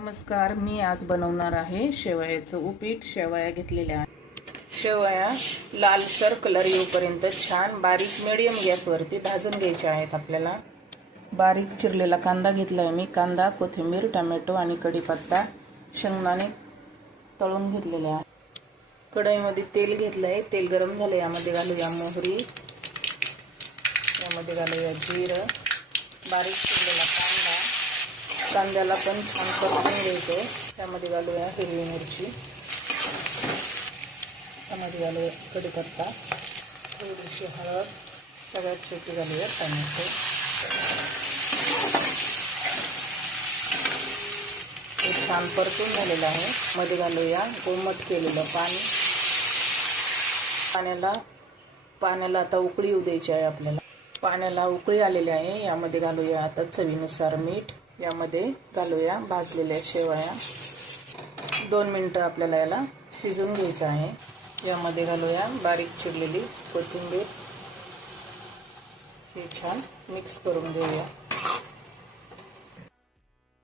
नमस्कार, मी आज बनवणार आहे शेवयाचं उपीट. शेवया घेतलेल्या आहेत. शेवया लालसर कलर येऊपर्यंत छान बारीक मीडियम गॅसवरती भाजून घ्यायच्या आहेत. आपल्याला बारीक चिरलेला कांदा घेतला आहे मी. कांदा, कोथिंबीर, टोमॅटो आणि कढीपत्ता, शेंगदाणे तळून घेतलेले आहे. कढईमध्ये तेल घेतलं आहे. तेल गरम झाले. यामध्ये घालूया मोहरी, यामध्ये घालूया जिरं, बारीक चिरलेला कांदा. कांद्याला पण छान परतून घ्यायचं. त्यामध्ये घालूया हिरवी मिरची, त्यामध्ये घालूया कढीपत्ता, थोडीशी हळद, सगळ्यात शेवटी घालूया टोमॅटो. हे छान परतून झालेलं आहे. मध्ये घालूया कोमट केलेलं पाणी. पाण्याला आता उकळी येऊ द्यायची आहे आपल्याला. पाण्याला उकळी आलेली आहे. यामध्ये घालूया आता चवीनुसार मीठ. यामध्ये घालूया भाजलेल्या शेवया. 2 मिनिटं आपल्याला याला शिजवून घ्यायचं आहे. यामध्ये घालूया बारीक चिरलेली कोथिंबीर. हे छान मिक्स करून घेऊया.